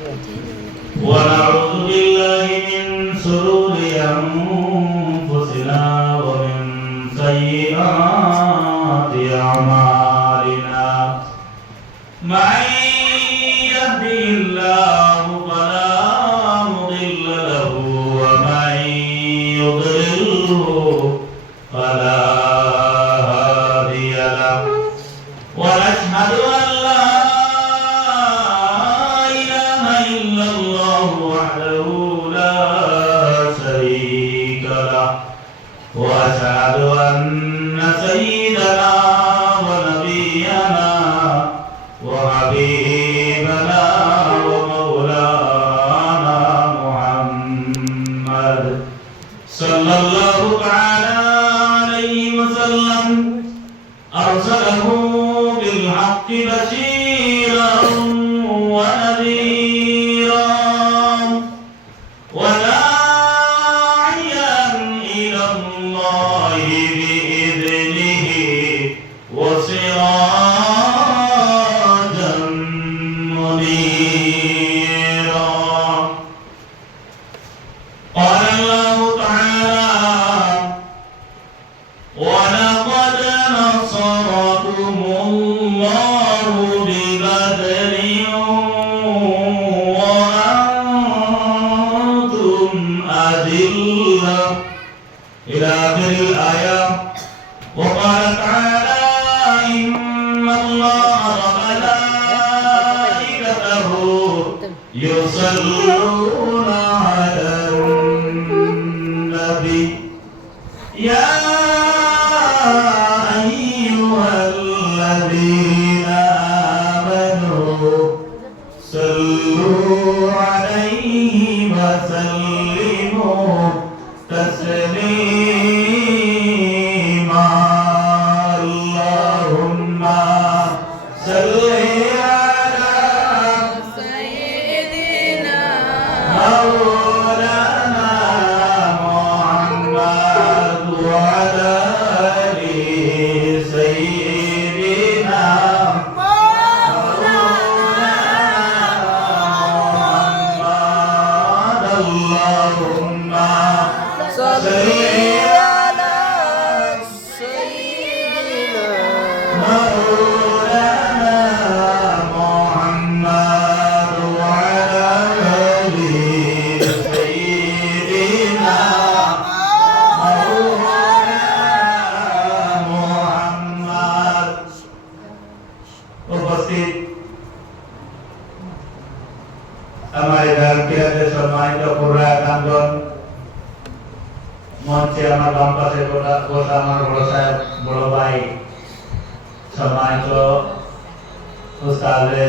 ونعوذ بالله من شرور أنفسنا ومن سيئات أعمالنا من يهده الله فلا مضل له ومن يضلله فلا هادي له ونشهد أن لا إله إلا الله وحده لا شريك له وأشهد أن سيدنا ونبينا وحبيبنا ومولانا محمد صلى الله تعالى عليه وسلم أرسله بالحق بشيرا ونذيرا وداعيا إلى الله بإذنه وسراجا منيرا. قال الله تعالى: ولقد نصركم الله ببدر وأنتم أذلة إلى آخر الآية. وقال تعالى: إن الله وملائكته يصلون على النبي يا أيها الذين آمنوا صلوا عليه وسلموا تسليما. اللهم صل على سيدنا مولانا محمد وعلى آل سيدنا محمد. اللهم صل على سيدنا مولانا محمد وعلى آل سيدنا محمد. উপস্থিত আমার ভাইকে সম্মানিত কুরআনগণ, মঞ্চে আমার বাম পাশে বসা আমার বড় সাহেব, বড় ভাই, সম্মানিত উস্তাদে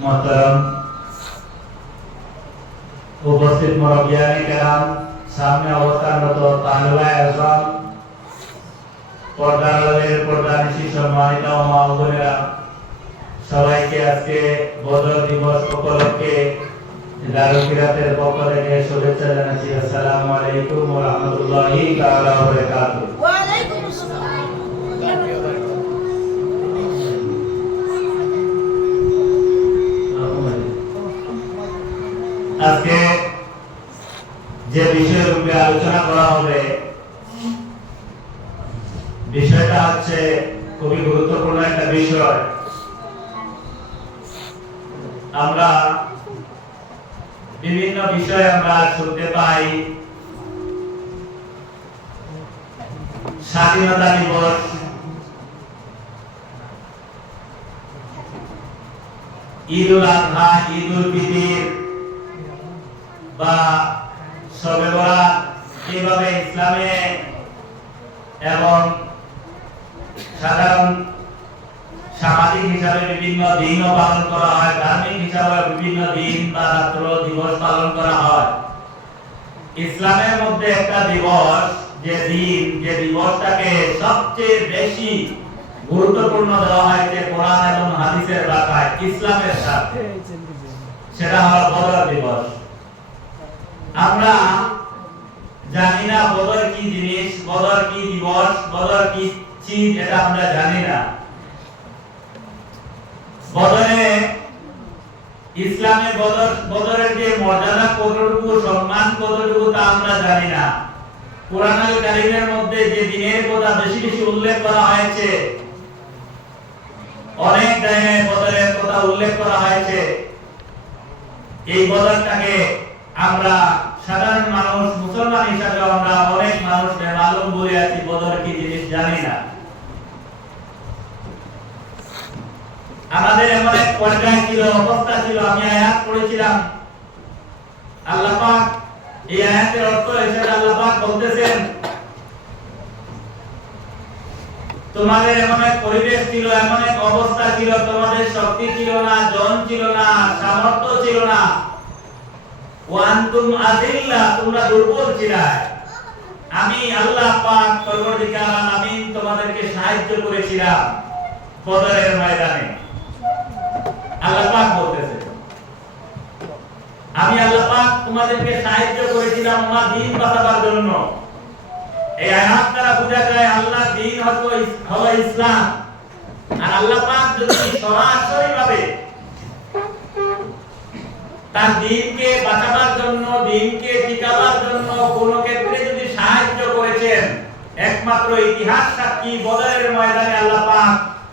মোহতারাম, উপস্থিত মুরব্বিয়ানে কেরাম, সামনে অবস্থানরত তালিবায়ে আযম, পর্দার পর্দানিশী সম্মানিত মা ও বোনেরা, সবাইকে আজকে বদর দিবস উপলক্ষে দারুল কিরাতের পক্ষ থেকে শুভেচ্ছা জানাচ্ছি। আসসালামু আলাইকুম ওয়া রাহমাতুল্লাহি তাআলা ওয়া বারাকাতুহু। ওয়া আলাইকুম আসসালাম। আজকে যে বিষয়ের উপরে আলোচনা করা হবে, বিষয়টা হচ্ছে খুবই গুরুত্বপূর্ণ একটা বিষয়। আমরা বিভিন্ন বিষয়ে আমরা শুনতে পাই স্বাধীনতা দিবস, ঈদুল আযহা, ঈদুল ফিতর বা শবে বরাত, এইভাবে ইসলামে এবং সাধারণ সামাজিক হিসাবে বিভিন্ন দিনও পালন করা হয়, ধার্মিক হিসাবে বিভিন্ন দিন বা রাত্র দিবস পালন করা হয়। ইসলামের মধ্যে একটা দিবস, যে দিন, যে দিবসটাকে সবচেয়ে বেশি গুরুত্বপূর্ণ দেওয়া হয়েছে কোরআন এবং হাদিসের ভাষায়, ইসলামের সাথে, সেটা হলো বদর দিবস। আমরা জানি না বদর কি জিনিস, বদর কি দিবস, বদর কি চিজ, এটা আমরা জানি না। বদরে ইসলামে বদরের যে মর্যাদা কতটুকু, সম্মান কতটুকু তা আমরা জানি না। কোরআনুল কারীমের মধ্যে যে দিনের কথা বেশি বেশি উল্লেখ করা হয়েছে, অনেক জায়গায় বদরের কথা উল্লেখ করা হয়েছে। এই বদরটাকে আমরা সাধারণ মানুষ, মুসলমান হিসাবে আমরা অনেক মানুষ বেমালুম বলে আছি, বদর কি জিনিস জানি না। আমাদের এমন এক পর্যায়ে ছিল, অবস্থা ছিল, আমি আয়াত পড়েছিলাম, আল্লাহ পাক এই আয়াতের অর্থ হিসেবে আল্লাহ পাক বলতেছেন, তোমাদের এমন এক পরিবেশ ছিল, এমন এক অবস্থা ছিল, তোমাদের শক্তি ছিল না, জন ছিল না, সামর্থ্য ছিল না, ওয়ান্তুম আযিল্লা, তোমরা দুর্বল ছিলে। আমি আল্লাহ পাক পরবর্তীকাল আমিন তোমাদেরকে সাহায্য করেছিলাম বদরের ময়দানে। আল্লাহ পাক বলতেছে, আমি আল্লাহ পাক তোমাদেরকে সাহায্য করেছিলাম আমার দ্বীন বাঁচাবার জন্য। এই আয়াত দ্বারা বোঝা যায় আল্লাহর দ্বীন হলো ইসলাম। আর আল্লাহ পাক যদি সরাসরি ভাবে তার দ্বীনকে বাঁচাবার জন্য, দ্বীনকে টিকাবার জন্য কোন ক্ষেত্রে যদি সাহায্য করেছেন, একমাত্র ইতিহাস সাক্ষী বদরের ময়দানে আল্লাহ পাক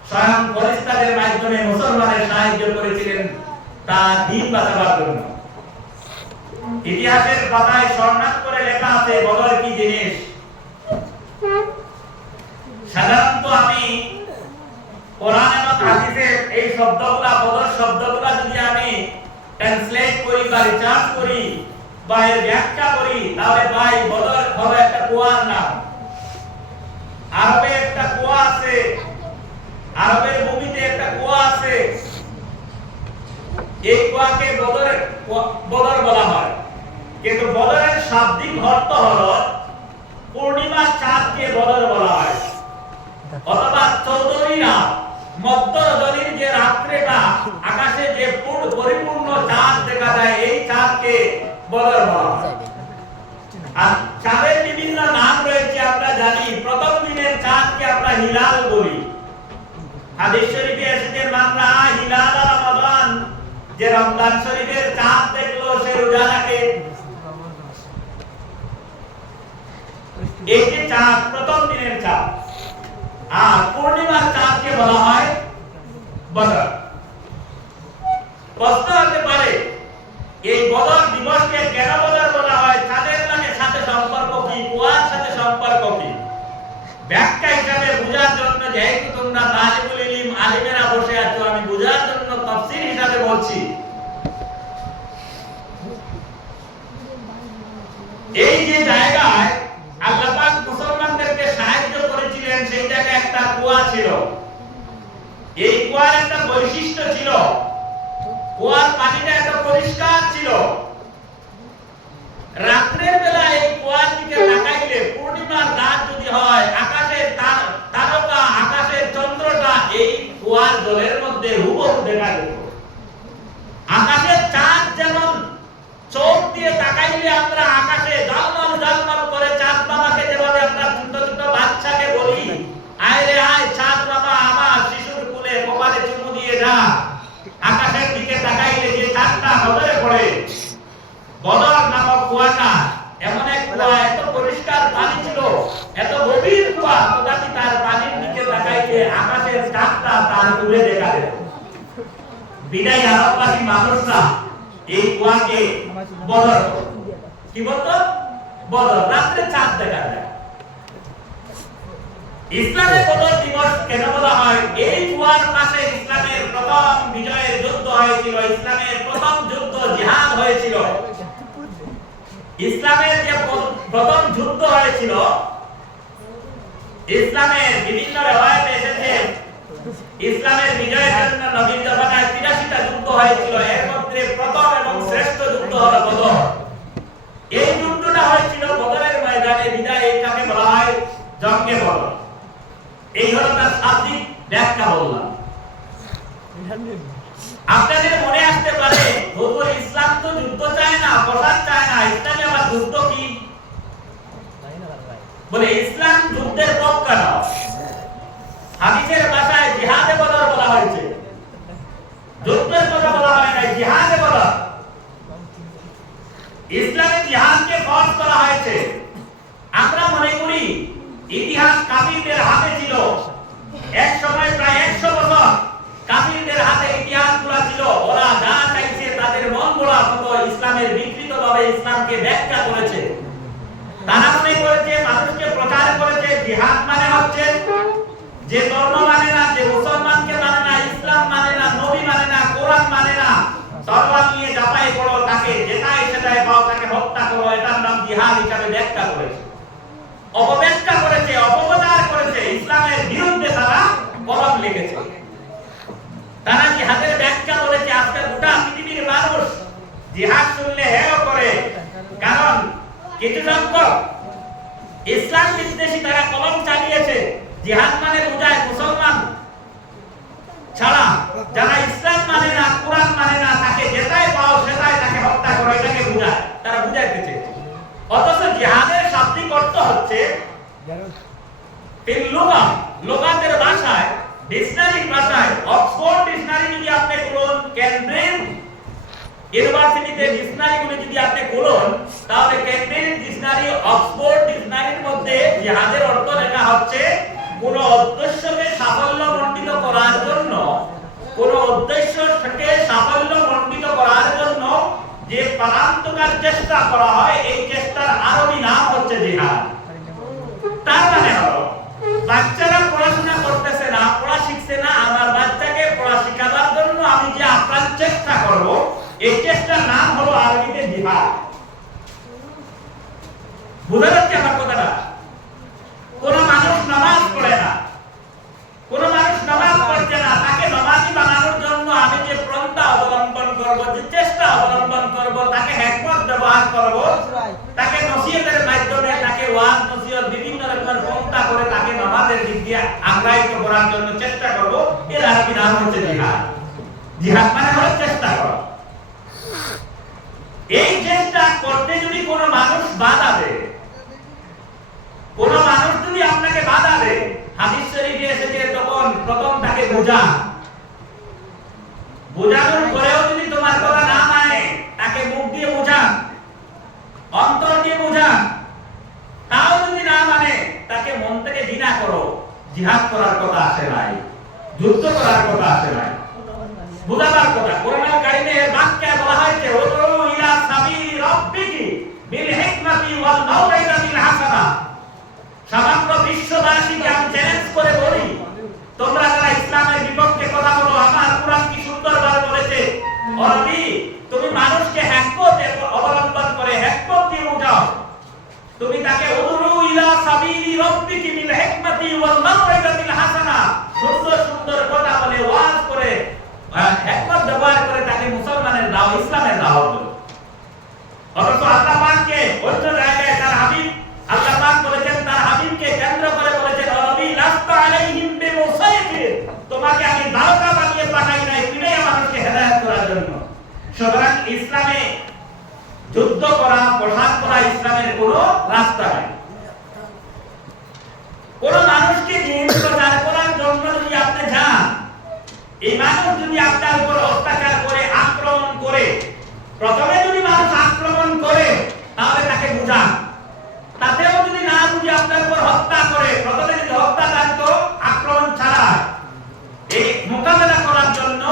স্বয়ং ফেরেশতাদের মাধ্যমে মুসলমানের সাহায্য করেছিলেন তার দ্বীন বাঁচাবার জন্য। ইতিহাসের পাতায় স্বর্ণাক্ষরে লেখা আছে বদর কি জিনিস। সাধারণত আমি কোরআন এবং হাদিসের এই শব্দগুলা, বদর শব্দগুলা যদি আমি ট্রান্সলেট করি বা রিসার্চ করি বা এর ব্যাখ্যা করি, তাহলে ভাই বদর হলো একটা কুয়ার নাম। আরবে একটা কুয়া আছে, আরবের ভূমিতে একটা কুয়া আছে, এই কুয়াকে বদর বলা হয়। কিন্তু বদরের শাব্দিক অর্থ হলো পূর্ণিমা চাঁদকে বদর বলা হয়, অথবা চৌধুরীরা মধ্য রজনীর যে রাত্রিটা আকাশে যে পরিপূর্ণ চাঁদ দেখা যায়, এই চাঁদকে বদর বলা হয়। আর চাঁদের বিভিন্ন নাম রয়েছে আমরা জানি। প্রথম দিনের চাঁদকে আমরা হিলাল বলি। হাদিস শরীফে এসেছে মান রাআ হিলাল রমাদান, যে রমজান শরীফের চাঁদ দেখলো সে রোজা রাখে। এই যে চাঁদ প্রথম দিনের চাঁদ, আর পূর্ণিমার চাঁদকে বলা হয় বদর। প্রশ্ন হতে পারে এই বদর দিবসকে কেন বদর বলা হয়? চাঁদের সাথে সম্পর্ক কি, কুয়ার সাথে সম্পর্ক কি? ব্যাখ্যা হিসাবে বোঝার জন্য, যেহেতু তোমরা তালিবুল ইলম আলিমেরা বসে আছো, আমি বোঝার জন্য তাফসীর হিসাবে বলছি। এই যে জায়গায় আল্লাহ পাক মুসলমানদেরকে সাহায্য করেছিলেন, সেই জায়গায় একটা কুয়া ছিল। এই কুয়ার একটা বৈশিষ্ট্য ছিল, কুয়ার পানিটা এত পরিষ্কার ছিল, রাত্রের বেলা এই কুয়ার দিকে তাকাইলে, পূর্ণিমার রাত যদি হয়, আকাশের তারকা, আকাশের চন্দ্রটা এই কুয়ার জলের মধ্যে হুবহু দেখা যেত। আকাশের চাঁদ যেমন চোখ দিয়ে তাকাইলে আমরা আকাশে ঝলমল ঝলমল করে চাঁদ বাবাকে যেভাবে আমরা ছোট ছোট বাচ্চাকে বলি, আয় রে আয় চাঁদ বাবা আমার শিশুর কোলে কপালে চুমু দিয়ে যা, আকাশের দিকে তাকাইলে যে চাঁদটা নজরে পড়ে, বদর নামক কুয়াটা এমন এক কুয়া, এত পরিষ্কার পানি ছিল, এত গভীর কুয়া, তথাপি তার পানির দিকে তাকাইলে আকাশের চাঁদটা তার দূরে দেখা যেত। বিদায় আরববাসী মানুষরা এই কুয়াকে বদর কি বলতো? বদর, রাত্রে চাঁদ দেখা যায়। ইসলামের বদর দিবস কেন বলা হয়? এই কুয়ার পাশে ইসলামের প্রথম বিজয়ের যুদ্ধ হয়েছিল, ইসলামের প্রথম যুদ্ধ জিহাদ হয়েছিল। ইসলামের যে প্রথম যুদ্ধ হয়েছিল, ইসলামের বিভিন্ন রিওয়ায়াতে এসেছে ইসলামের বিজয়ের জন্য নবীর জামানায় ৮৩টা যুদ্ধ হয়েছিল, এর মধ্যে প্রথম এবং শ্রেষ্ঠ যুদ্ধ হলো বদর। এই যুদ্ধটা হয়েছিল বদরের ময়দানে, বিদায় এটাকে বলা হয় জঙ্গে বদর। এই হলো তার শাব্দিক ব্যাখ্যা বললাম। আপনাদের মনে আসতে পারে হুজুর ইসলাম তো যুদ্ধ চায় না, প্রসাদ চায় না, ইসলামে আবার যুদ্ধ কি? বলে ইসলাম যুদ্ধের পক্ষে না। হাদিসের ভাষায় জিহাদে বদর বলা হয়েছে, যুদ্ধের কথা বলা হয় না, জিহাদে ইসলামকে ব্যাখ্যা করেছে। তারা মনে করেছে, মানুষকে প্রচার করেছে জিহাদ মানে হচ্ছে যে ধর্ম মানে না, যে মুসলমানকে মানে না, ইসলাম মানে না, নবী মানে না, কোরআন মানে না, তরবার নিয়ে ঝাঁপাই পড়ো, তাকে যেটাই সেটাই পাও তাকে হত্যা করো, এটার নাম জিহাদ হিসাবে ব্যাখ্যা করেছে, অপব্যাখ্যা করেছে, অপপ্রচার করেছে। ইসলামের বিরুদ্ধে তারা কলম লিখেছে। তারা জিহাদের ব্যাখ্যা করেছে। আজকে গোটা পৃথিবীর মানুষ জিহাদ শুনলে হেয় করে, কারণ কিছু সংখ্যক ইসলাম বিদ্বেষী তারা কলম চালিয়েছে। জিহাদ মানে বোঝায় মুসলমান ছাড়া যারা ইসলাম মানে না, কোরআন মানে না, তাকে যেটাই পাও সেটাই তাকে হত্যা করো, এটাকে বোঝায়, তারা বুঝাইতে চেয়েছে। অথচ জিহাদের শাব্দিক অর্থ হচ্ছে লোগাতের ভাষায়, ডিকশনারি ভাষায়, অক্সফোর্ড ডিকশনারি যদি আপনি খুলুন, কেমব্রিজ ইউনিভার্সিটিতে ডিকশনারিগুলো যদি আপনি খুলুন, তাহলে কেমব্রিজ ডিকশনারি, অক্সফোর্ড ডিকশনারির মধ্যে জিহাদের অর্থ লেখা হচ্ছে কোন উদ্দেশ্যকে সাফল্যমণ্ডিত করার জন্য, কোন উদ্দেশ্যকে সাফল্যমণ্ডিত করার জন্য যে প্রাণান্তকার চেষ্টা করা হয়, এই চেষ্টার আরবি নাম হচ্ছে জিহাদ। তার মানে হলো বাচ্চারা পড়াশোনা করতেছে না, পড়া শিখছে না, আমার বাচ্চাকে পড়া শেখাবার জন্য আমি যে আপ্রাণ চেষ্টা করব, এই চেষ্টার নাম হলো আরবিতে জিহাদ। বুঝা যাচ্ছে আমার কথাটা? কোন মানুষ নামাজ পড়ে না, কোন মানুষ নামাজ পড়ছে না, তাকে নামাজি বানানোর জন্য আমি যে পন্থা অবলম্বন করব, যে চেষ্টা অবলম্বন করব, তাকে হিকমত ব্যবহার করব, তাকে নসিহতের মাধ্যমে, তাকে ওয়াজ নসিহত বিভিন্ন রকমের পন্থা করে তাকে নামাজের দিক দিয়ে আগ্রাহিত করার জন্য চেষ্টা করব, এর আরবি নাম হচ্ছে জিহাদ। জিহাদ মানে হলো চেষ্টা করা। এই চেষ্টা করতে যদি কোনো মানুষ বাধা দেয়, কোন মানুষ যদি আপনাকে বাধা দেয়, হাদিস শরীফে এসেছে তখন প্রথম তাকে বোঝানোর পরেও যদি তোমার কথা না মানে, তাকে মুখ দিয়ে বোঝান, অন্তর দিয়ে বোঝান, তাও যদি না মানে, তাকে মন থেকে ঘৃণা করো। জিহাদ করার কথা আসে নাই, যুদ্ধ করার কথা আসে নাই, বুঝাবার কথা। কোরআনুল কারীমে এর বাক্যে বলা হয়েছে উদউ ইলা সাবিলি রাব্বিকি বিল হিকমাতি ওয়াল মাউইযাতিল হাসানা। সমগ্র বিশ্ববাসীকে আমি চ্যালেঞ্জ করে বলি, তোমরা যারা ইসলামের বিপক্ষে কথা বলো, আমার কোরআন কি সুন্দরভাবে বলেছে, অরবি তুমি মানুষকে হিকমত অবলম্বন করে হিকমত দিয়ে বোঝাও। তুমি তাকে উদউ ইলা সাবিলি রাব্বিকি বিল হিকমাতি ওয়াল মাউইযাতিল হাসানা, সুন্দর সুন্দর কথা বলে, ওয়াজ করে, হিকমত ব্যবহার করে তাকে মুসলমানের দাও, ইসলামের দাও। অথচ আল্লাহ পাককে অন্য জায়গায় তার হাবিব, আল্লাহ পাক বলেছেন, তার হাবিবকে কেন্দ্র করে বলেছেন, নবী লাস্তা আলাইহিম বিমুসাইতির, তোমাকে আমি দাওকা বানিয়ে পাঠাই নাই, পিড়ে মানুষকে হেদায়েত করার জন্য। সুতরাং ইসলামে যুদ্ধ করা, প্রসাদ করা ইসলামের কোনো রাস্তা নাই। কোন মানুষকে দিন প্রচার করার জন্য যদি আপনি যান, এই মানুষ যদি আপনার উপর অত্যাচার করে, আক্রমণ করে, প্রথমে যদি মানুষ আক্রমণ করে তাহলে তাকে বুঝান, তাতেও যদি না বুঝে আপনার উপর হত্যা করে, প্রথমে যদি হত্যা দায়িত্ব আক্রমণ ছাড়া, এই মোকাবেলা করার জন্য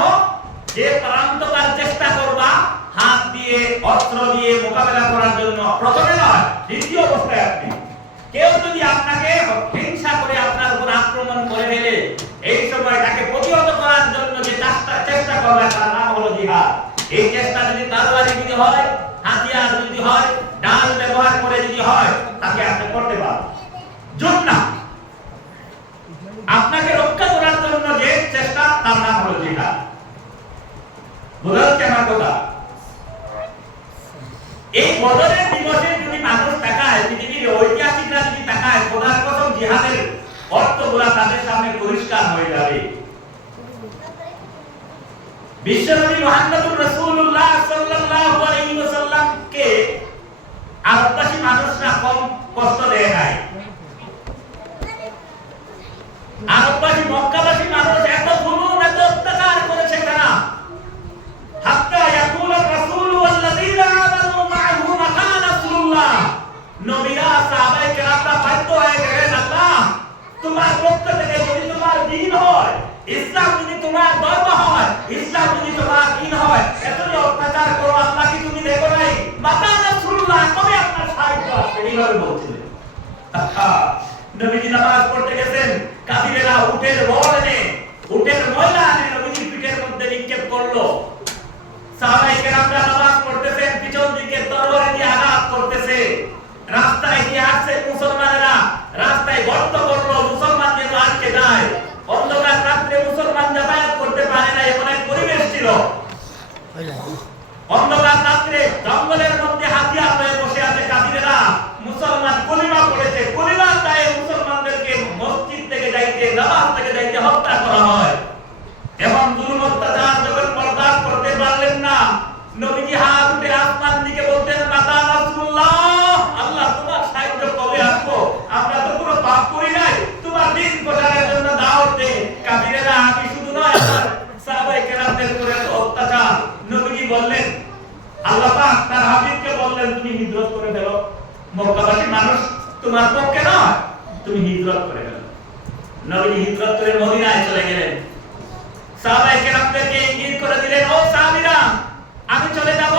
যে প্রান্তকার চেষ্টা করবা, হাত দিয়ে, অস্ত্র দিয়ে মোকাবেলা করার জন্য, প্রথমে নয়, দ্বিতীয় অবস্থায় আপনি কেউ যদি আপনাকে হিংসা করে আপনার উপর আক্রমণ করে ফেলে, এই সময় তাকে প্রতিহত করার জন্য যে চেষ্টা করবে, তার নাম হলো জিহাদ। এই চেষ্টা যদি তরবারি যদি হয়, হাতিয়ার যদি হয়, ডাল ব্যবহার করে যদি হয়, তাকে আপনি করতে পারেন। যুদ্ধ আপনাকে রক্ষা করার জন্য যে চেষ্টা, তার নাম হলো জিহাদ। বুঝা যাচ্ছে আমার কথা? এই বদরের দিবসে যদি মানুষ তাকায়, পৃথিবীর ঐতিহাসিকরা যদি তাকায়, খোদার কসম জিহাদের অর্থগুলো তাদের সামনে পরিষ্কার হয়ে যাবে। বিশ্বনবী মুহাম্মদুর রাসূলুল্লাহ সাল্লাল্লাহু আলাইহি ওয়াসাল্লামকে আরববাসী মানুষরা কম কষ্ট দেয় নাই। আরববাসী, মক্কাবাসী মানুষ এত জুলুম, এত অত্যাচার করেছে তারা, হাত্তা ইয়াকুল রাসূল ওয়াল্লাযীনা আমানু মা'হু মাতা নাসরুল্লাহ, নবীরা সাহাবায়ে কেরামরা বাধ্য হয়ে গেলেন, আল্লাহ তোমার পক্ষ থেকে যদি তোমার দ্বীন হয়, ইসলাম যদি তোমার ধর্ম হয়, ইসলাম যদি তোমার দ্বীন হয়, এত এইভাবে বলছিলেন। নবীজি নামাজ পড়তে গেছেন, কাফিরেরা উটের রড এনে, উটের ময়লা এনে নবীজির পিঠের মধ্যে নিক্ষেপ করলো। সাহাবায়ে কেরামরা নামাজ পড়তেছেন, পিছন দিকে তরবারি দিয়ে আঘাত করতেছে। রাস্তায় দিয়ে আসছে মুসলমানেরা, রাস্তায় গর্ত করলো, মুসলমান যেন আটকে যায়। অন্ধকার রাত্রে মুসলমান যাতায়াত করতে পারে না, এমন এক পরিবেশ ছিল। অন্ধকার রাত্রে জঙ্গলের মধ্যে হাতিয়ার হয়ে বসে আছে কাফিরেরা। মুসলমান কলিমা পড়েছে, কলিমার দায়ে মুসলমানদেরকে মসজিদ থেকে যাইতে, নামাজ থেকে যাইতে হত্যা করা হয়। এবং জুলুম অত্যাচার যখন বরদাস্ত করতে পারলেন না, নবীজি হাত উঠে আসমান দিকে বলতেন, মাতা রাসূলুল্লাহ, আল্লাহ তোমার সাহায্য কবে আসবো? আমরা তো কোনো পাপ করি নাই, তোমার দিন প্রচারের জন্য দাওয়াত দে। কাফিরেরা আমি শুধু নয়, আমার সাহাবায়ে কেরামদের উপরে অত্যাচার। নবীজি বললেন, আল্লাহ পাক তার হাবিবকে বললেন, তুমি হিজরত করে ফেলো, মক্কাবাসী মানুষ তোমার পক্ষে নয়, তুমি হিজরত করে ফেলো। নবীজি হিজরত করে মদিনায় চলে গেলেন। সাহাবায়ে কেরামদেরকে ইঙ্গিত করে দিলেন, ও সাহাবীরা, আমি চলে যাব,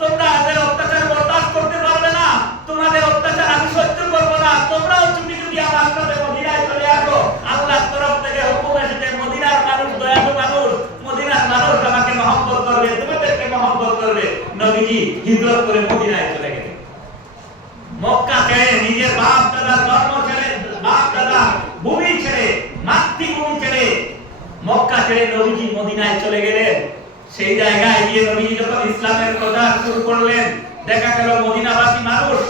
তোমরা এদের অত্যাচার বরদাস্ত করতে পারবে না, তোমাদের অত্যাচার আমি সহ্য করব না, তোমরাও চুপি চুপি আমার সাথে মদিনায় চলে আসো। আল্লাহর তরফ থেকে হুকুম এসেছে, মদিনার মানুষ দয়ালু মানুষ, মদিনার মানুষ আমাকে মহব্বত করবে, তোমাদেরকে মহব্বত করবে। নবীজি হিজরত করে মদিনায় চলে গেলেন। মক্কা ছেড়ে, নিজের বাপ দাদার ধর্ম ছেড়ে, বাপ দাদা ভূমি ছেড়ে, মাতৃভূমি ছেড়ে, মক্কা ছেড়ে নবীজি মদিনায় চলে গেলেন। সেই জায়গায় গিয়ে নবীজি যখন ইসলামের প্রচার শুরু করলেন, দেখা গেল মদিনাবাসী মানুষ,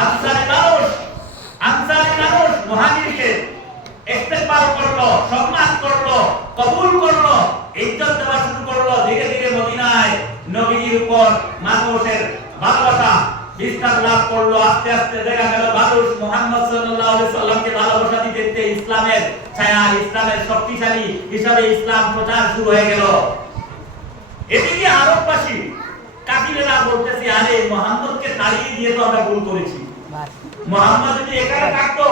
আনসারী মানুষ মুহাজিরকে ইস্তেকবাল করলো, সম্মান করলো, কবুল করলো, ইজ্জত দেওয়া শুরু করলো। ধীরে ধীরে মদিনায় নবীজির উপর মানুষের ভালোবাসা বিস্তার লাভ করলো। আস্তে আস্তে দেখা গেল মানুষ মুহাম্মদ সাল্লাল্লাহু আলাইহি সাল্লামকে ভালোবাসা দিতে দিতে ইসলামের ছায়া, ইসলামের শক্তিশালী হিসাবে ইসলাম প্রচার শুরু হয়ে গেল। এদিকে আরববাসী কাফিরেরা বলতেছে, আরে মুহাম্মদকে তাড়িয়ে দিয়ে তো আমরা ভুল করেছি, মুহাম্মদ যদি এখানে থাকতো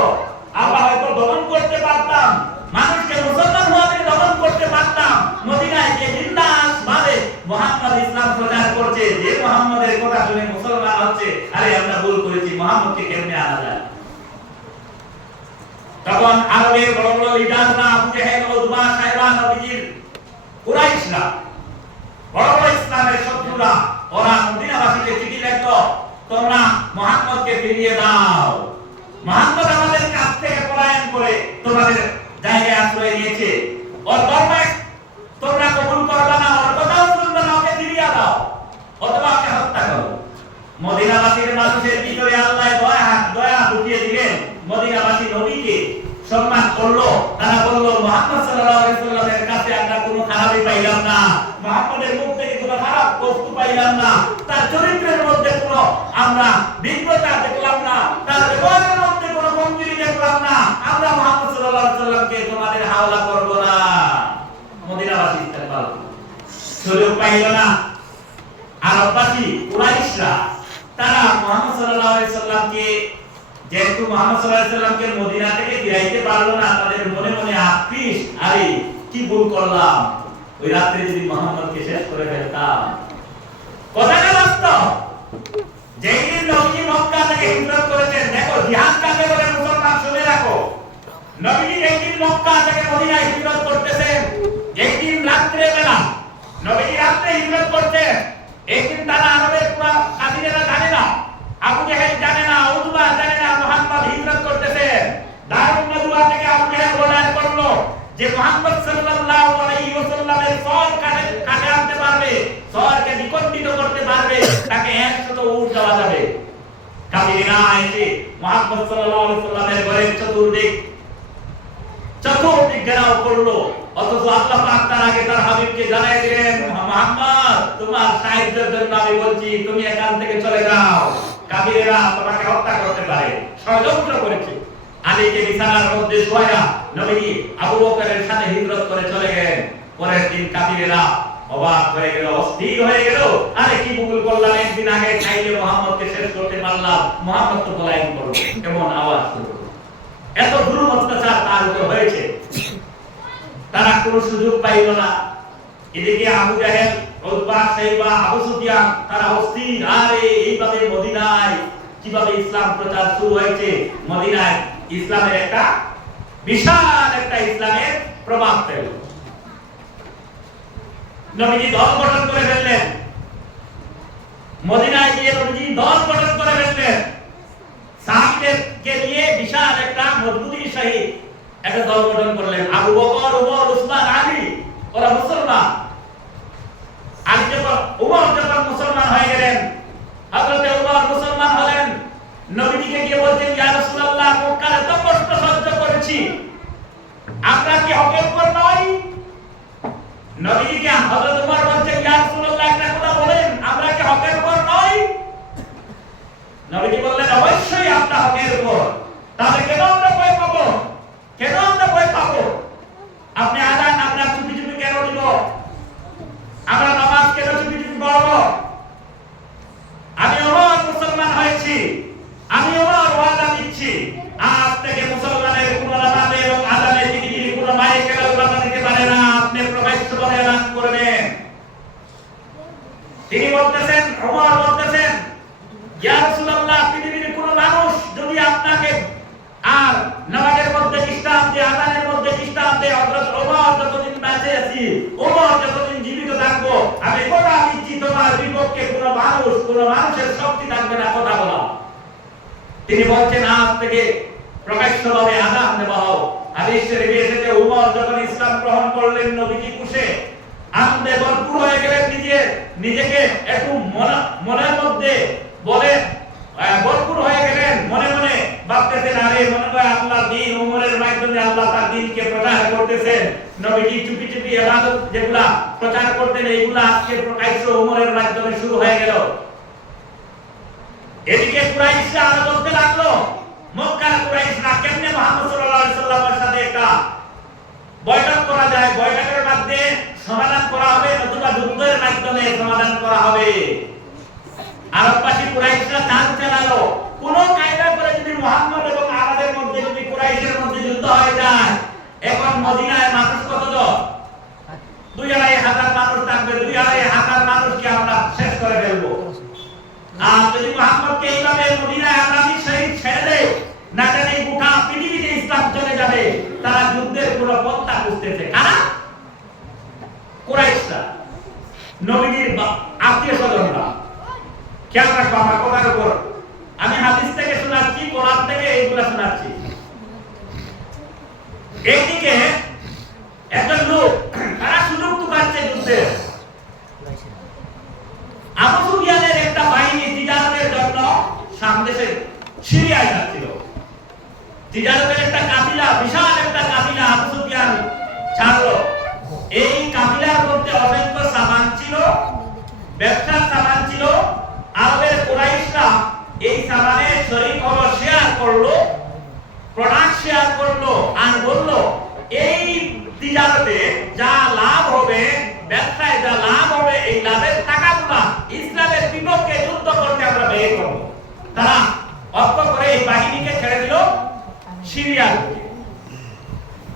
আমরা হয়তো দমন করতে পারতাম, মানুষকে মুসলমান হওয়া থেকে দমন করতে পারতাম। মদিনায় যে বিন্দাস ভাবে মুহাম্মদ ইসলাম প্রচার করছে, যে মুহাম্মদের কথা শুনে মুসলমান হচ্ছে, আরে আমরা ভুল করেছি, মুহাম্মদকে কেমনে আনা যায়? তখন আরবের বড় বড় লিডাররা, আবু জেহেল, উতবা, সাইবা, নবীজির কুরাইশরা, বড় বড় ইসলামের শত্রুরা, ওরা মদিনাবাসীকে চিঠি লিখলো, তোমরা মুহাম্মদকে ফিরিয়ে দাও, মুহাম্মদ আমাদের কাছ থেকে পলায়ন করে তোমাদের জায়গায় আশ্রয় নিয়েছে, ওর ধর্ম তোমরা কবুল করবে না, ওর কথাও শুনবে না, ওকে ফিরিয়ে দাও অথবা ওকে হত্যা করো। মদিনাবাসীর মানুষের ভিতরে আল্লাহ দয়া ঢুকিয়ে দিলেন। মদিনাবাসী নবীকে সম্মান করলো, তারা বলল, মুহাম্মদ সাল্লাল্লাহু আলাইহি সাল্লামের কাছে আমরা কোনো খারাপই পাইলাম না, মুহাম্মদের মুখ থেকে কোনো খারাপ বস্তু পাইলাম না, তার চরিত্রের মধ্যে কোনো আমরা বিকৃততা দেখলাম না, তার ব্যবহারের মধ্যে কোনো কমজোরি দেখলাম না, আমরা মুহাম্মদ সাল্লাল্লাহু আলাইহি সাল্লামকে তোমাদের হাওলা করব না। মদিনাবাসী ইস্তেকবাল সুযোগ পাইল না। আরববাসী কুরাইশরা, তারা মুহাম্মদ সাল্লাল্লাহু আলাইহি সাল্লামকে, যেহেতু মুহাম্মদ সাল্লাল্লাহু আলাইহি সাল্লামকে মদিনা থেকে ফিরাইতে পারলো না, তাদের মনে মনে আফসোস, আরে কি ভুল করলাম, ওই রাতে যদি মুহাম্মদকে শেষ করে ফেলতাম। কথাটা বাস্তব। যেই দিন নবী মক্কা থেকে হিজরত করেছেন, দেখো জিহাদ কাকে বলে মুসলমান শুনে রাখো। নবী যেই দিন মক্কা থেকে মদিনায় হিজরত করতেছেন, এই দিন রাত্রে বেলা নবী রাত্রে হিজরত করতেন। এই দিন তারা আরবের পুরো কাফিরেরা জানে না, আবু জেহেল জানে না, উতবা জানে না মুহাম্মদ হিজরত করতেছে। দারুন নদুয়া থেকে আবু জেহেল বলার করলো যে মুহাম্মদ সাল্লাল্লাহু আলাইহি ওয়াসাল্লামের সর কাটে আনতে পারবে, সরকে বিকণ্ঠিত করতে পারবে, তাকে 100 উট দেওয়া যাবে। কাফিরেরা এসে মুহাম্মদ সাল্লাল্লাহু আলাইহি ওয়াসাল্লামের ঘরের চতুর্দিক ঘেরাও করলো। অথচ আল্লাহ পাক তার আগে তার হাবিবকে জানাই দিলেন, মুহাম্মদ তোমার সাহায্যের জন্য আমি বলছি, তুমি এখান থেকে চলে যাও, কাফিরেরা তোমাকে হত্যা করতে পারে, ষড়যন্ত্র করেছে। আলীকে বিছানার মধ্যে শোয়া নবী আবু বকরের সাথে হিজরত করে চলে গেলেন। পরের দিন কাফিরেরা অবাক হয়ে গেল, অস্থির হয়ে গেল, আরে কি ভুল করলাম, একদিন আগে চাইলে মুহাম্মদকে শেষ করতে পারলাম, মুহাম্মদ তো পলায়ন করলো, কেমন আওয়াজ করলো, এত জুলুম অত্যাচার তার উপর হয়েছে, তারা কোনো সুযোগ পাইল না। এদিকে আবু জেহেল, উতবা, সাইবা, আবু সুফিয়ান তারা অস্থির, আরে এইভাবে মদিনায় কিভাবে ইসলাম প্রচার শুরু হয়েছে মদিনায় ইসলামের একটা বিশাল একটা ইসলামের প্রভাব পেল। নবীজি দল গঠন করে ফেললেন, মদিনায় গিয়ে নবীজি দল গঠন করে ফেললেন, সাহাবীদেরকে নিয়ে বিশাল একটা মজবুতির সহিত একটা দল গঠন করলেন। আবু বকর, ওমর, উসমান, আলী ওরা মুসলমান। উমর যখন মুসলমান হয়ে গেলেন, হযরত উমর মুসলমান হলেন, নবীজিকে গিয়ে বলছেন, ইয়া রাসূলুল্লাহ, মক্কার এত কষ্ট সহ্য করেছি, আমরা কি হকের উপর নই? নবীজিকে হযরত উমর বলছেন, ইয়া রাসূলুল্লাহ, একটা কথা বলেন, আমরা কি হকের উপর নই? নবীজি বললেন, অবশ্যই আমরা হকের উপর। তাহলে কেন আমরা ভয় পাবো? কেন আমরা ভয় পাবো? আপনি আযান আমরা চুপি চুপি কেন দিব? আমরা নামাজ কেন চুপি চুপি পড়ব? আমি ওমর মুসলমান হয়েছি, আমি ওমর ওয়াদা দিচ্ছি, আজ থেকে মুসলমানের কোন নামাজে এবং আযানে যদি কোন মাইকে বাধা দিতে পারে না, আপনি প্রকাশ্যভাবে এলান করবেন। তিনি বলতেছেন, ওমর বলতেছেন, ইয়া রাসূলুল্লাহ, পৃথিবীর কোন মানুষ যদি আপনাকে আর নামাজের মধ্যে ডিস্টার্ব দেয়, আযানের মধ্যে ডিস্টার্ব দেয়, হযরত ওমর যতদিন বেঁচে আছি, ওমর যতদিন জীবিত থাকবো, আমি কথা দিচ্ছি তোমার বিপক্ষে কোন মানুষের শক্তি থাকবে না কথা বলা। তিনি বলছেন, আজ থেকে প্রকাশ্যভাবে আযান দেওয়া হোক। হাদিস শরীফে এসেছে, ওমর যখন ইসলাম গ্রহণ করলেন, নবীজি খুশি আনন্দে ভরপুর হয়ে গেলেন, নিজেকে একটু মনের মধ্যে বলে ভরপুর হয়ে গেলেন, মনে মনে ভাবতেছেন, আরে মনে হয় আল্লাহর দ্বীন ওমরের মাধ্যমে আল্লাহ তার দ্বীনকে প্রচার করতেছেন। নবীজি চুপি চুপি ইবাদত যেগুলা প্রচার করতেন, এইগুলা আজকে প্রকাশ্য ওমরের মাধ্যমে শুরু হয়ে গেল। এদিকে কুরাইশরা আরো বলতে লাগলো, মক্কার কুরাইশরা কেমনে মুহাম্মদ সাল্লাল্লাহু আলাইহি সাল্লামের সাথে একটা বৈঠক করা যায়, বৈঠকের মাধ্যমে সমাধান করা হবে, অথবা যুদ্ধের মাধ্যমে সমাধান করা হবে। আরববাসী কুরাইশরা চাল চালালো, কোন কায়দা করে যদি মুহাম্মদ এবং আরবের মধ্যে যদি কুরাইশের মধ্যে যুদ্ধ হয়ে যায়, এখন মদিনায় মানুষ কতজন? 2,500 মানুষ থাকবে, 2,500 মানুষকে আমরা শেষ করে ফেলবো। আর যদি মুহাম্মদকে এইভাবে মদিনায় আমরা শহীদ ছেড়ে দেই, না জানি গোটা পৃথিবীতে ইসলাম চলে যাবে। তারা যুদ্ধের কোনো পন্থা খুঁজতেছে। কারা? কুরাইশরা, নবীজির আত্মীয়-স্বজনরা। খেয়াল রাখবো আমার কথার উপর। আমি হাদিস থেকে শোনাচ্ছি, কোরআন থেকে এইগুলা শোনাচ্ছি। এইদিকে একজন লোক, তারা সুযোগ তুকাচ্ছে যুদ্ধের। আবু সুফিয়ানের একটা বাহিনী তিজারতের জন্য সামদেশে সিরিয়ায় যাচ্ছিল। তিজারতের একটা কাফিলা, বিশাল একটা কাফিলা আবু সুফিয়ান ছাড়লো। এই কাফিলার মধ্যে অসংখ্য সামান ছিল, ব্যবসার সামান ছিল। আরবের কুরাইশরা এই সামানের শরীক হলো, শেয়ার করলো, প্রোডাক্ট শেয়ার করলো, আর বললো এই তিজারতে যা লাভ হবে, ব্যবসায় যা লাভ হবে, এই লাভের টাকাগুলা ইসলামের বিপক্ষে যুদ্ধ করতে আমরা ব্যয় করব। তারা অর্থ করে এই বাহিনীকে ছেড়ে দিল সিরিয়া।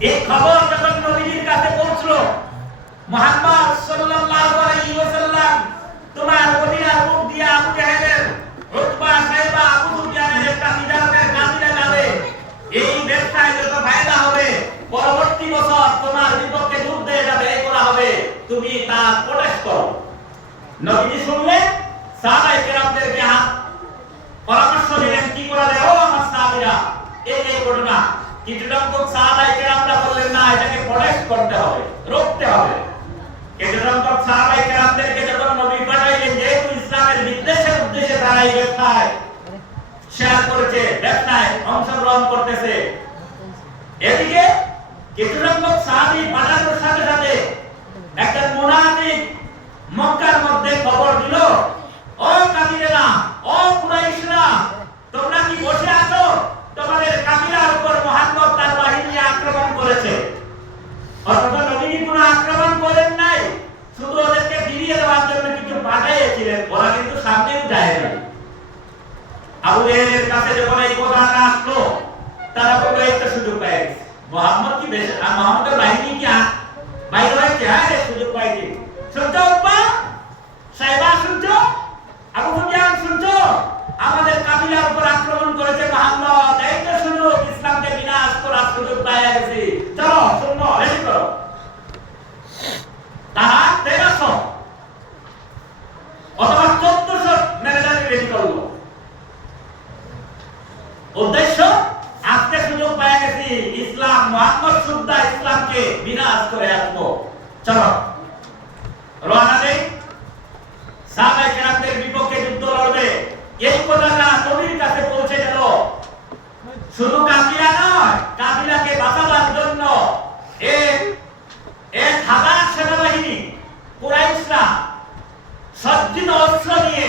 এই খবর যখন নবীজির কাছে পৌঁছলো, মুহাম্মদ সাল্লাল্লাহু আলাইহি ওয়াসাল্লাম তোমার মদিনার মুখ দিয়ে আবু জাহেলের, উতবা, সাইবা, আবু সুফিয়ানের একটা তিজারতের কাফিলা যাবে, এই ব্যবসায় যত ফায়দা হবে, পরবর্তী বছর তোমার বিপক্ষে যুদ্ধে যাবে করা হবে, তুমি তা প্রোটেস্ট করো। নবীজি শুনলেন, সাহাবায়ে কেরামদেরকে পরামর্শ দিলেন কি করা যায়। ও আমার সাহাবীরা, এই ঘটনা কিছু সংখ্যক সাহাবায়ে কেরামরা বললেন, না, এটাকে প্রোটেস্ট করতে হবে, রোকতে হবে। কিছু সংখ্যক সাহাবায়ে কেরামদেরকে যখন নবী পাঠাইলেন, যেহেতু ইসলামের বিদ্বেষের উদ্দেশ্যে তারা এই ব্যবসায় শেয়ার করেছে, ব্যবসায় অংশগ্রহণ করতেছে, এদিকে কিছু সংখ্যক সাহাবী পাঠানোর সাথে সাথে একটা মুনাফিক মক্কার মধ্যে খবর দিল, ও কাফিরেরা, ও কুরাইশরা, তোমরা কি বসে আছো? তোমাদের কাফিলার উপর মুহাম্মদ তার বাহিনী আক্রমণ করেছে। অথচ নবীজি কোনো আক্রমণ করেন নাই, শুধু ওদেরকে ফিরিয়ে দেওয়ার জন্য কিছু পাঠিয়েছিলেন, ওরা কিন্তু সামনেও যায় না। আবু জাহেলের কাছে যখন এই কথাটা আসলো, তারা বলল, এই তো সুযোগ পেয়ে গেছে, মুহাম্মদ কি বেশ, মুহাম্মদের বাহিনী কি বাইরে হয়েছে? হ্যাঁ, সুযোগ পাইছে। শুনছো উতবা, সাইবা শুনছো, আবু সুফিয়ান শুনছো, আমাদের কাবিলার উপর আক্রমণ করেছে মুহাম্মদ, এই তো সুযোগ, ইসলামকে বিনাশ করার সুযোগ পেয়ে গেছি, চলো শূন্য রেডি করো। তারা 1300 অথবা 1400 মিলিটারি রেডি করলো। উদ্দেশ্য, আজকে সুযোগ পেয়ে গেছি, ইসলাম মুহাম্মদ সুদ্ধা ইসলামকে বিনাশ করে আসবো, চলো রওনা দেই। সাহাবায়ে কেরামদের বিপক্ষে যুদ্ধ লড়বে, এই কথাটা নবীর কাছে পৌঁছে গেল। শুধু কাফিলা নয়, কাফিলাকে বাঁচাবার জন্য এক হাজার সেনাবাহিনী কুরাইশরা সজ্জিত অস্ত্র নিয়ে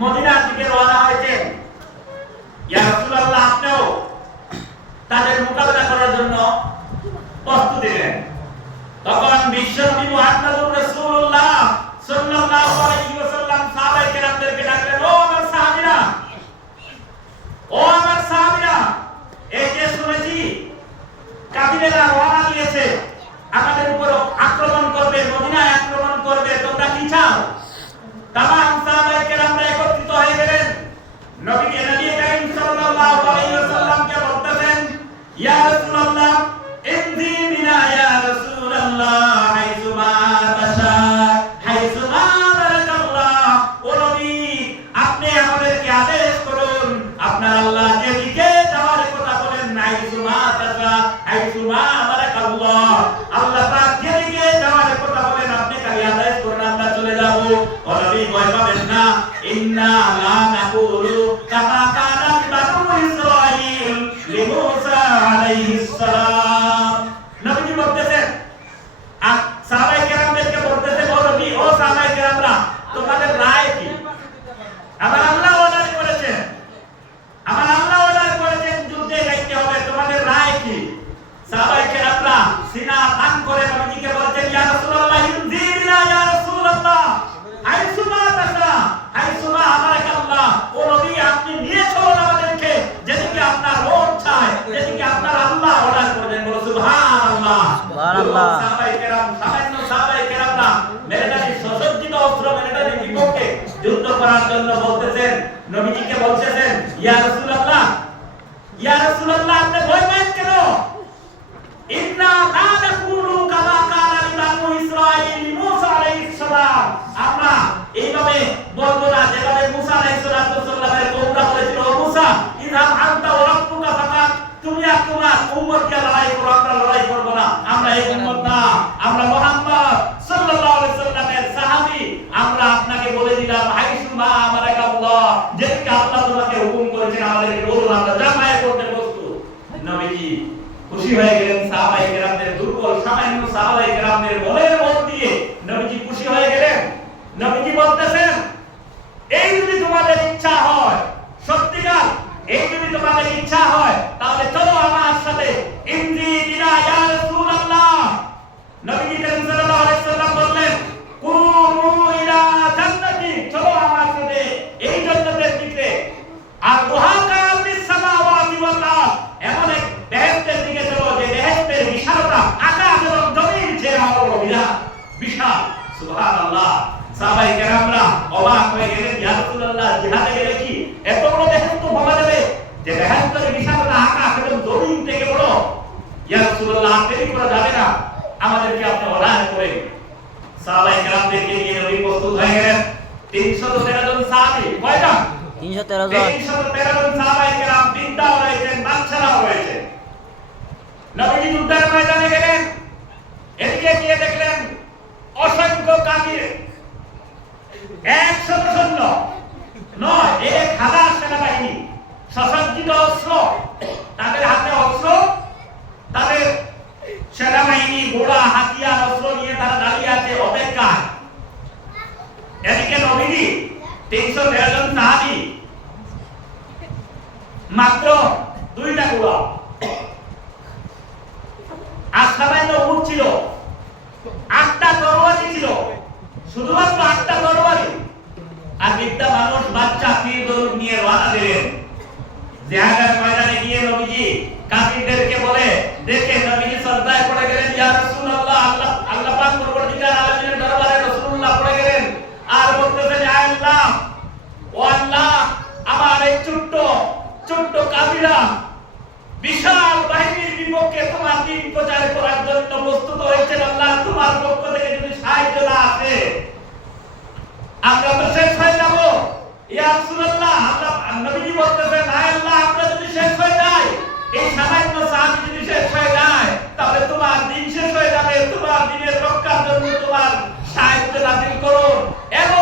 মদিনার দিকে রওনা হয়েছে। ইয়া রাসূলুল্লাহ, আপনিও তাদের মোকাবেলা করার জন্য প্রস্তুতি নেন। তখন বিশ্বনবী মুহাম্মদুর রাসূলুল্লাহ সাল্লাল্লাহু আলাইহি ওয়াসাল্লাম সাহাবায়ে কেরামদেরকে ডাকলেন, ও আমার সাহাবীরা, ও আমার সাহাবীরা, এই যে শুনেছি কাফিরেরা রওনা দিয়েছে, আমাদের উপর আক্রমণ করবে, মদিনায় আক্রমণ করবে, তোমরা কি চাও? তামাম সাহাবায়ে কেরামরা একত্রিত হয়ে গেলেন। নবী করিম সাল্লাল্লাহু আলাইহি ওয়াসাল্লামকে বলতেছেন, ইয়া রাসূলুল্লাহ, ইনজি বিনা ইয়া রাসূলুল্লাহ হাইসুমা তাশা হাইসুমা বারাকাল্লাহ। ও নবী, আপনি আমাদেরকে আদেশ করুন, আপনার আল্লাহ যেদিকে যাওয়ার কথা বলেন, হাইসুমা তাশা হাইসুমা বারাকাল্লাহ, আল্লাহ পাক যেদিকে যাওয়ার কথা বলেন আপনি খালি আদেশ করুন, আমরা চলে যাব। ও নবী, ভয় পাবেন না, ইন্না লা নাকুলু কামা কানা বানু ইসরাঈল লিমূসা আলাইহিস সালাম। নবীজি বলতেছেন, আর সাহাবায়ে কেরামদেরকে বলতেছেন, ও নবী, ও সাহাবায়ে কেরামরা, তোমাদের রায় কি? আমার আল্লাহ অর্ডার করেছেন, আমার আল্লাহ অর্ডার করেছেন যুদ্ধে যাইতে হবে, তোমাদের রায় কি? সাহাবায়ে কেরামরা সিনা তান করে নবীজিকে বলছেন, ইয়া রাসূলুল্লাহ, ইনজি বিনা ইয়া রাসূলুল্লাহ হাইসুমা তাশা হাইসুমা বারাকাল্লাহ। ও নবী, আপনি নিয়ে চলুন আমাদেরকে যেদিকে আপনার মন চায়, যেদিকে আপনার আল্লাহ অর্ডার করেন। বলো সুবহানাল্লাহ, সুবহানাল্লাহ। সাহাবায়ে কেরাম, সামান্য সাহাবায়ে কেরামরা মিলিটারি সজ্জিত অস্ত্র মিলিটারি বিপক্ষে যুদ্ধ করার জন্য বলতেছেন, নবীজিকে বলতেছেন, ইয়া রাসূলুল্লাহ, ইয়া রাসূলুল্লাহ, আপনি ভয় পান কেন? ইন্না লা নাকুলু কামা কানা লিবানু ইসরাঈল মুসা আলাইহিস সালাম, আমরা এইভাবে বলবো না যেভাবে মুসা আলাইহিস সালামের কওমরা বলেছিল, ও মুসা, ইযহাব আনতা ওয়া রাব্বুকা ফাকাত, তুমি আর তোমার উম্মত কে লড়াই করো, আমরা লড়াই করব না। আমরা এই উম্মত না, আমরা মুহাম্মদ সাল্লাল্লাহু আলাইহি সাল্লামের সাহাবী, আমরা আপনাকে বলে দিলাম, হাইসুমা বারাকাল্লাহ, যেদিকে আল্লাহ তোমাকে হুকুম করেছেন আমাদেরকে বলুন, আমরা জামায়ে করতে প্রস্তুত। নবীজি খুশি হয়ে গেলেন। সাহাবায়ে কেরামদের দুর্বল সামান্য সাহাবায়ে কেরামদের বলের বল দিয়ে নবীজি খুশি হয়ে গেলেন। নবীজি বলতেছেন, এই যদি তোমাদের ইচ্ছা হয়, সত্যিকার এই যদি তোমাদের ইচ্ছা হয়, তাহলে চলো আমার সাথে, ইনজি বিনা ইয়া রাসূলুল্লাহ। নবী করিম সাল্লাল্লাহু আলাইহি ওয়াসাল্লাম বললেন, কুমু ইলা জান্নাতি, চলো আমার সাথে এই জান্নাতের দিকে। আর ওয়াহাকা ফিস সামাওয়াতি ওয়াল আরদ, এমন এক বেহেশতের দিকে চলো যে বেহেশতের বিশালতা আকাশ এবং জমিন চেয়ে বড়, বিশাল। সুবহানাল্লাহ। সাহাবায়ে কেরামরা অবাক হয়ে গেলেন, ইয়া রাসূলুল্লাহ, জিহাদে গেলে কি এত বড় বেহেশত পাওয়া যাবে যে বেহেশতের বিশালতা আকাশ এবং জমিন থেকে বড়? ইয়া রাসূলুল্লাহ, দেরি করা যাবে না, আমাদেরকে আপনি অর্ডার করেন। সাহাবায়ে কেরামদেরকে নিয়ে নবী প্রস্তুত হয়ে গেলেন। 313 জন সাহাবী, কয়টা? 313 জন। 313 জন সাহাবায়ে কেরাম, বৃদ্ধাও রয়েছেন, বাচ্চারাও রয়েছে। নবীজি যুদ্ধের ময়দানে গেলেন, এদিকে গিয়ে দেখলেন অসংখ্য কাফির, 100 সৈন্য নয়, 1000 সেনাবাহিনী, সসজ্জিত অস্ত্র, তাদের হাতে অস্ত্র, তাদের সেনাবাহিনী ঘোড়া হাতিয়ার অস্ত্র নিয়ে তারা দাঁড়িয়ে আছে অপেক্ষায়। এদিকে নবীজি 313 জন সাহাবী, মাত্র 2টা ঘোড়া, আর সামান্য উট ছিল, 8টা তরবারি ছিল, শুধুমাত্র 8টা তরবারি। আর বৃদ্ধা মানুষ, বাচ্চা, তীর ধনুক নিয়ে রওনা দিলেন। জিহাদের ময়দানে গিয়ে নবীজি কাফিরদেরকে বলে দেখে নবীজি সজদায় পড়ে গেলেন, ইয়া রাসূলুল্লাহ, আল্লাহ পাক পরবর্তীকার আলামিনের দরবারে রাসূলুল্লাহ পড়ে গেলেন আর বলতেছেন, আল্লাহ, ও আল্লাহ, দিন প্রচার করার জন্য প্রস্তুত হয়েছেন আল্লাহ তোমার পক্ষ থেকে যদি সাহায্য না আসে আমরা তো শেষ হয়ে যাব ইয়া রাসূলুল্লাহ আমরা